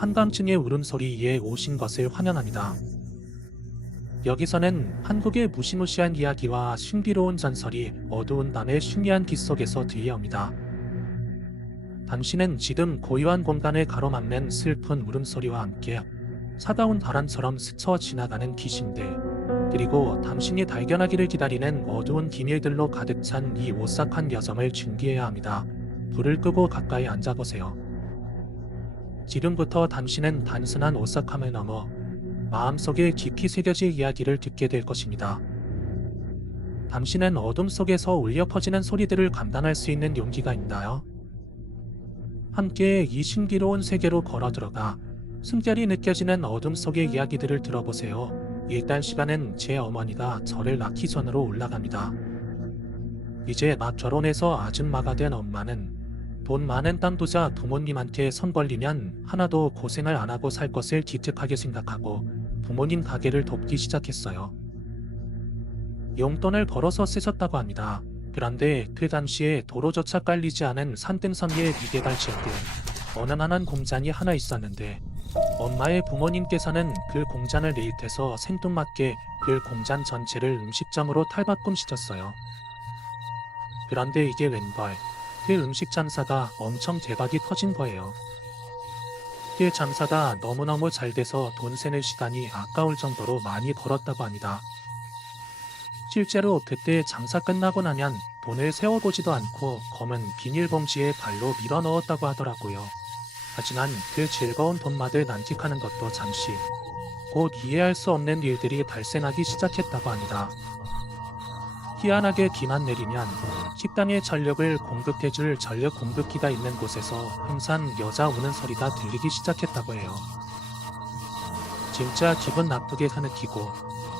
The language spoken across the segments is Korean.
한강층의 울음소리에 오신 것을 환영합니다. 여기서는 한국의 무시무시한 이야기와 신비로운 전설이 어두운 밤의 신비한 빛 속에서 들려옵니다. 당신은 지금 고요한 공간을 가로막는 슬픈 울음소리와 함께 차가운 바람처럼 스쳐 지나가는 귀신들, 그리고 당신이 발견하기를 기다리는 어두운 기밀들로 가득 찬 이 오싹한 여정을 준비해야 합니다. 불을 끄고 가까이 앉아보세요. 지금부터 당신은 단순한 오싹함을 넘어 마음속에 깊이 새겨질 이야기를 듣게 될 것입니다. 당신은 어둠 속에서 울려 퍼지는 소리들을 감당할 수 있는 용기가 있나요? 함께 이 신비로운 세계로 걸어 들어가 숨결이 느껴지는 어둠 속의 이야기들을 들어보세요. 일단 시간은 제 어머니가 저를 낳기 전으로 올라갑니다. 이제 막 결혼해서 아줌마가 된 엄마는 돈 많은 땅 부자 부모님한테 손 벌리면 하나도 고생을 안 하고 살 것을 기특하게 생각하고 부모님 가게를 돕기 시작했어요. 용돈을 벌어서 쓰셨다고 합니다. 그런데 그 당시에 도로조차 깔리지 않은 산등성 위의 미개발 지역에 어눌한 공장이 하나 있었는데 엄마의 부모님께서는 그 공장을 레이트해서 생뚱맞게 그 공장 전체를 음식점으로 탈바꿈시켰어요. 그런데 이게 웬걸, 그 음식 장사가 엄청 대박이 터진 거예요. 그 장사가 너무너무 잘 돼서 돈 세는 시간이 아까울 정도로 많이 벌었다고 합니다. 실제로 그때 장사 끝나고 나면 돈을 세워보지도 않고 검은 비닐봉지에 발로 밀어 넣었다고 하더라고요. 하지만 그 즐거운 돈맛을 만끽하는 것도 잠시, 곧 이해할 수 없는 일들이 발생하기 시작했다고 합니다. 희한하게 비만 내리면 식당에 전력을 공급해줄 전력 공급기가 있는 곳에서 항상 여자 우는 소리가 들리기 시작했다고 해요. 진짜 기분 나쁘게 흐느끼고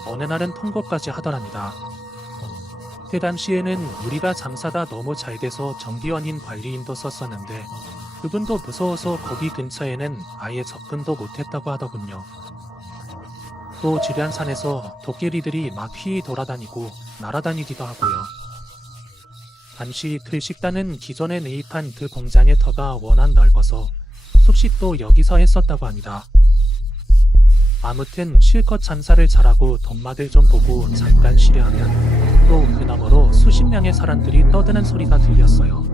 어느 날은 통곡까지 하더랍니다. 그 당시에는 우리가 장사가 너무 잘 돼서 정비원인 관리인도 썼었는데 그분도 무서워서 거기 근처에는 아예 접근도 못했다고 하더군요. 또 지리산에서 도깨비들이 막 휘 돌아다니고 날아다니기도 하고요. 당시 그 식당은 기존에 매입한 그 공장의 터가 워낙 넓어서 숙식도 여기서 했었다고 합니다. 아무튼 실컷 장사를 잘하고 돈맛을 좀 보고 잠깐 쉬려 하면 또 그 너머로 수십 명의 사람들이 떠드는 소리가 들렸어요.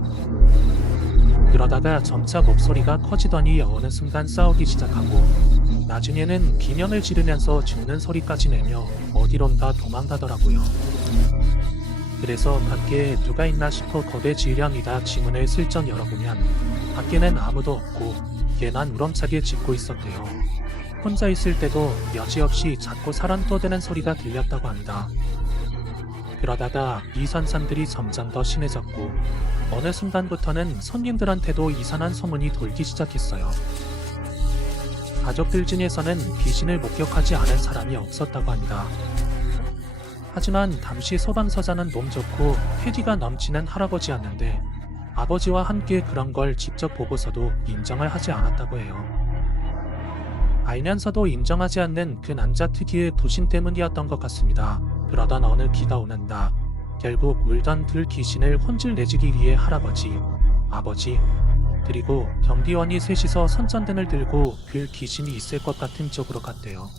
그러다가 점차 목소리가 커지더니 어느 순간 싸우기 시작하고 나중에는 비명을 지르면서 죽는 소리까지 내며 어디론가 도망가더라고요. 그래서 밖에 누가 있나 싶어 거대 질량이다 지문을 슬쩍 열어보면 밖에는 아무도 없고 걔만 우렁차게 짖고 있었대요. 혼자 있을 때도 여지없이 자꾸 사람 떠드는 소리가 들렸다고 합니다. 그러다가 이 선상들이 점점 더 심해졌고 어느 순간부터는 손님들한테도 이상한 소문이 돌기 시작했어요. 가족들 중에서는 귀신을 목격하지 않은 사람이 없었다고 합니다. 하지만 당시 소방서장은 몸 좋고 패기가 넘치는 할아버지였는데 아버지와 함께 그런 걸 직접 보고서도 인정을 하지 않았다고 해요. 알면서도 인정하지 않는 그 남자 특유의 도심 때문이었던 것 같습니다. 그러던 어느 비가 오는 날 결국 울던 들 귀신을 혼쭐 내주기 위해 할아버지, 아버지, 그리고 경비원이 셋이서 손전등을 들고 그 귀신이 있을 것 같은 쪽으로 갔대요.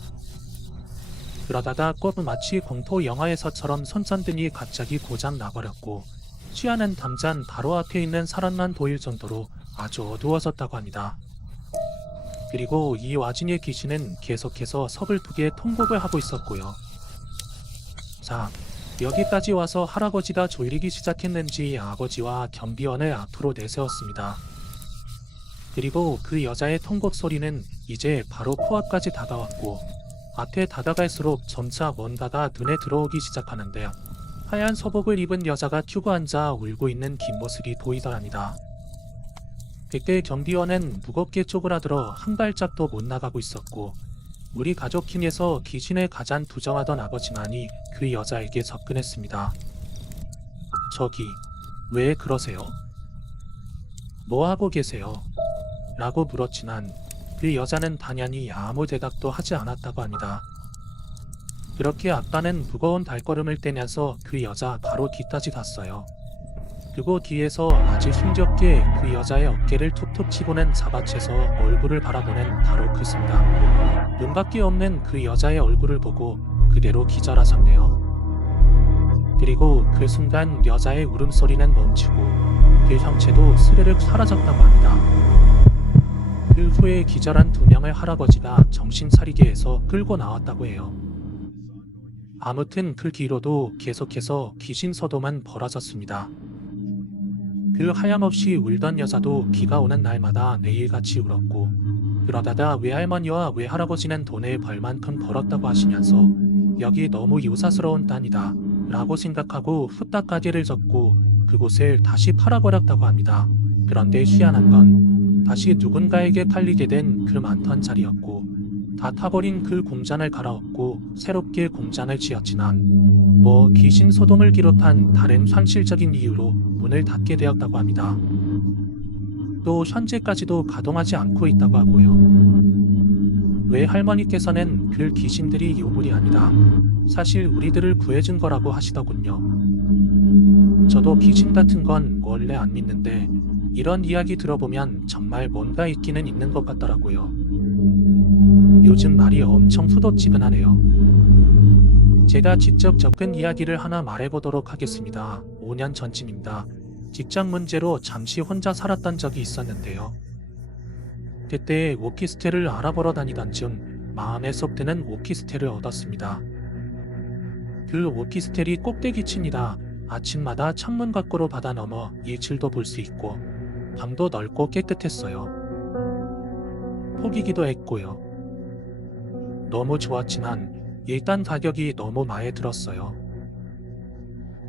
그러다가 꼭 마치 공포 영화에서처럼 손전등이 갑자기 고장 나버렸고 취하는 담장 바로 앞에 있는 사람만 보일 정도로 아주 어두워졌다고 합니다. 그리고 이 와중에 귀신은 계속해서 서글프게 통곡을 하고 있었고요. 자, 여기까지 와서 할아버지가 졸리기 시작했는지 아버지와 경비원을 앞으로 내세웠습니다. 그리고 그 여자의 통곡 소리는 이제 바로 코앞까지 다가왔고 앞에 다가갈수록 점차 뭔가가 눈에 들어오기 시작하는데 하얀 소복을 입은 여자가 큐고 앉아 울고 있는 긴 모습이 보이더랍니다. 그때 경비원은 무겁게 쪼그라들어 한 발짝도 못 나가고 있었고 우리 가족 중에서 귀신을 가장 부정하던 아버지만이 그 여자에게 접근했습니다. 저기, 왜 그러세요? 뭐 하고 계세요? 라고 물었지만 그 여자는 당연히 아무 대답도 하지 않았다고 합니다. 그렇게 아빠는 무거운 발걸음을 떼면서 그 여자 바로 뒤까지 갔어요. 그리고 뒤에서 아주 힘겹게 그 여자의 어깨를 툭툭 치고는 잡아채서 얼굴을 바라보는 바로 그 순간 눈밖에 없는 그 여자의 얼굴을 보고 그대로 기절하셨네요. 그리고 그 순간 여자의 울음소리는 멈추고 그 형체도 스르륵 사라졌다고 합니다. 그 후에 기절한 2명의 할아버지가 정신 차리게 해서 끌고 나왔다고 해요. 아무튼 그 뒤로도 계속해서 귀신 소동만 벌어졌습니다. 그 하염없이 울던 여자도 비가 오는 날마다 매일같이 울었고, 그러다가 외할머니와 외할아버지는 돈을 벌만큼 벌었다고 하시면서 여기 너무 요사스러운 땅이다 라고 생각하고 후딱 가게를 접고 그곳을 다시 팔아버렸다고 합니다. 그런데 희한한 건 다시 누군가에게 팔리게 된 그 많던 자리였고, 다 타버린 그 공장을 갈아엎고 새롭게 공장을 지었지만 귀신 소동을 비롯한 다른 현실적인 이유로 문을 닫게 되었다고 합니다. 또 현재까지도 가동하지 않고 있다고 하고요. 외할머니께서는 그 귀신들이 요물이 아니다, 사실 우리들을 구해준 거라고 하시더군요. 저도 귀신 같은 건 원래 안 믿는데 이런 이야기 들어보면 정말 뭔가 있기는 있는 것 같더라고요. 요즘 말이 엄청 후덥지근하네요. 제가 직접 겪은 이야기를 하나 말해보도록 하겠습니다. 5년 전쯤입니다. 직장 문제로 잠시 혼자 살았던 적이 있었는데요. 그때 오키스텔을 알아보러 다니던 중 마음에 쏙 드는 오키스텔을 얻었습니다. 그 오키스텔이 꼭대기층이라 아침마다 창문 밖으로 바다 넘어 일출도 볼 수 있고 방도 넓고 깨끗했어요. 폭이기도 했고요. 너무 좋았지만 일단 가격이 너무 마음에 들었어요.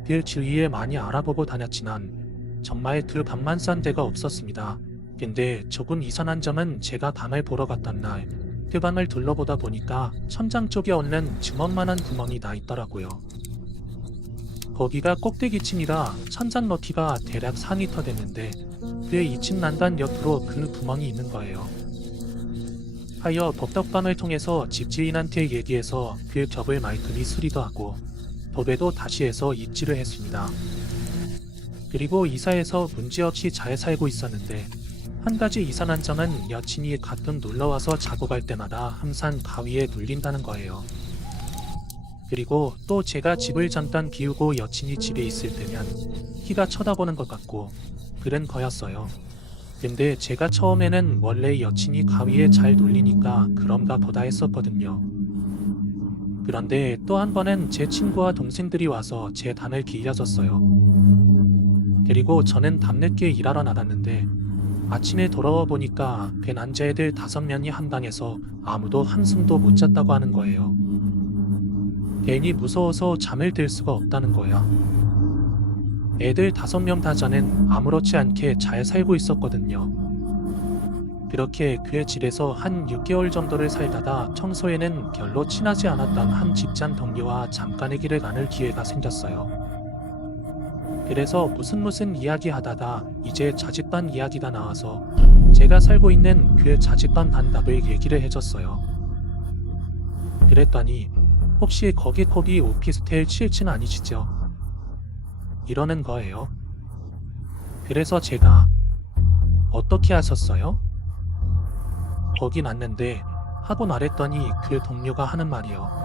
그 주위에 많이 알아보고 다녔지만 정말 그 밥만 싼 데가 없었습니다. 근데 조금 이상한 점은 제가 밤을 보러 갔던 날 그 방을 둘러보다 보니까 천장 쪽에 없는 주먹만한 구멍이 나 있더라고요. 거기가 꼭대기층이라 천장 높이가 대략 4m 됐는데 그 2층 난간 옆으로 그 구멍이 있는 거예요. 하여 복덕방을 통해서 집주인한테 얘기해서 그 벽을 말끔히 수리도 하고 도배도 다시 해서 입지를 했습니다. 그리고 이사해서 문제없이 잘 살고 있었는데 한 가지 이상한 점은 여친이 가끔 놀러와서 자고 갈 때마다 항상 가위에 눌린다는 거예요. 그리고 또 제가 집을 잠깐 비우고 여친이 집에 있을 때면 키가 쳐다보는 것 같고 그런 거였어요. 근데 제가 처음에는 원래 여친이 가위에 잘 눌리니까 그런가 보다 했었거든요. 그런데 또 한 번은 제 친구와 동생들이 와서 제 담을 길려줬어요. 그리고 저는 밤늦게 일하러 나갔는데 아침에 돌아와 보니까 그 남자애들 5명이 한 방에서 아무도 한숨도 못 잤다고 하는 거예요. 괜히 무서워서 잠을 들 수가 없다는 거야. 애들 5명 다 저는 아무렇지 않게 잘 살고 있었거든요. 그렇게 그의 집에서 한 6개월 정도를 살다가 평소에는 별로 친하지 않았던 한 직장 동료와 잠깐의 길을 나눌 기회가 생겼어요. 그래서 무슨 이야기 하다가 이제 자취방 이야기가 나와서 제가 살고 있는 그 자취방 단답을 얘기를 해줬어요. 그랬더니 혹시 거기 오피스텔 7층 아니시죠? 이러는 거예요. 그래서 제가 어떻게 하셨어요? 거기 맞는데 하고 말했더니 그 동료가 하는 말이요.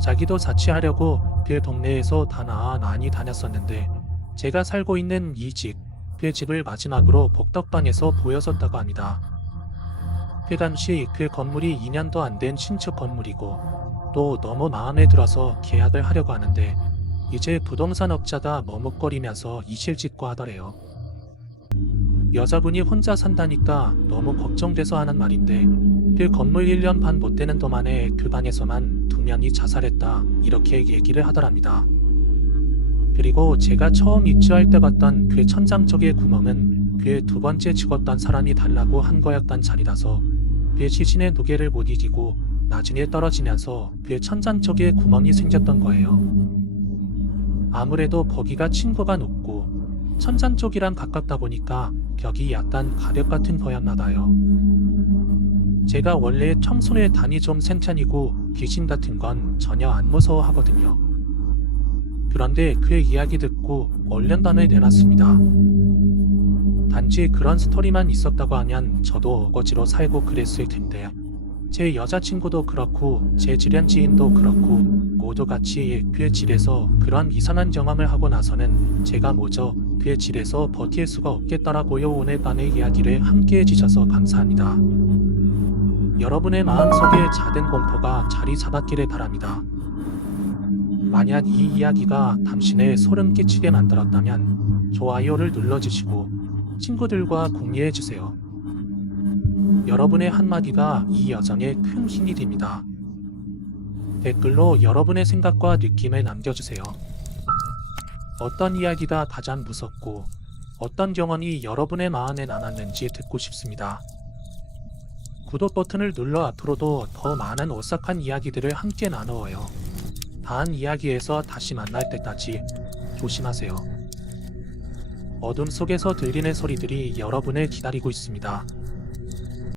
자기도 자취하려고 그 동네에서 다 많이 다녔었는데 제가 살고 있는 이 집, 그 집을 마지막으로 복덕방에서 보였었다고 합니다. 그 당시 그 건물이 2년도 안 된 신축 건물이고 또 너무 마음에 들어서 계약을 하려고 하는데 이제 부동산 업자가 머뭇거리면서 이실 짓고 하더래요. 여자분이 혼자 산다니까 너무 걱정돼서 하는 말인데 그 건물 1년 반 못 되는 동안에 그 방에서만 2명이 자살했다 이렇게 얘기를 하더랍니다. 그리고 제가 처음 입주할 때 봤던 그 천장 쪽의 구멍은 그 2번째 죽었던 사람이 달라고 한 거였던 자리라서 그 시신의 무게를 못 이기고 나중에 떨어지면서 그 천장 쪽에 구멍이 생겼던 거예요. 아무래도 거기가 층고가 높고 천장 쪽이랑 가깝다 보니까 벽이 약간 가벽 같은 거였나봐요. 제가 원래 청소에 단이 좀 센 편이고 귀신 같은 건 전혀 안 무서워하거든요. 그런데 그의 이야기 듣고 얼른 단을 내놨습니다. 단지 그런 스토리만 있었다고 하면 저도 어거지로 살고 그랬을 텐데 제 여자친구도 그렇고 제 주변 지인도 그렇고 모두 같이 그의 질에서 그런 이상한 경험을 하고 나서는 제가 모저 그의 질에서 버틸 수가 없겠더라고요. 오늘 밤의 이야기를 함께 해주셔서 감사합니다. 여러분의 마음속에 작은 공포가 자리 잡았기를 바랍니다. 만약 이 이야기가 당신의 소름 끼치게 만들었다면 좋아요를 눌러주시고 친구들과 공유해주세요. 여러분의 한마디가 이 여정에 큰 힘이 됩니다. 댓글로 여러분의 생각과 느낌을 남겨주세요. 어떤 이야기가 가장 무섭고 어떤 경험이 여러분의 마음에 남았는지 듣고 싶습니다. 구독 버튼을 눌러 앞으로도 더 많은 오싹한 이야기들을 함께 나누어요. 다음 이야기에서 다시 만날 때까지 조심하세요. 어둠 속에서 들리는 소리들이 여러분을 기다리고 있습니다.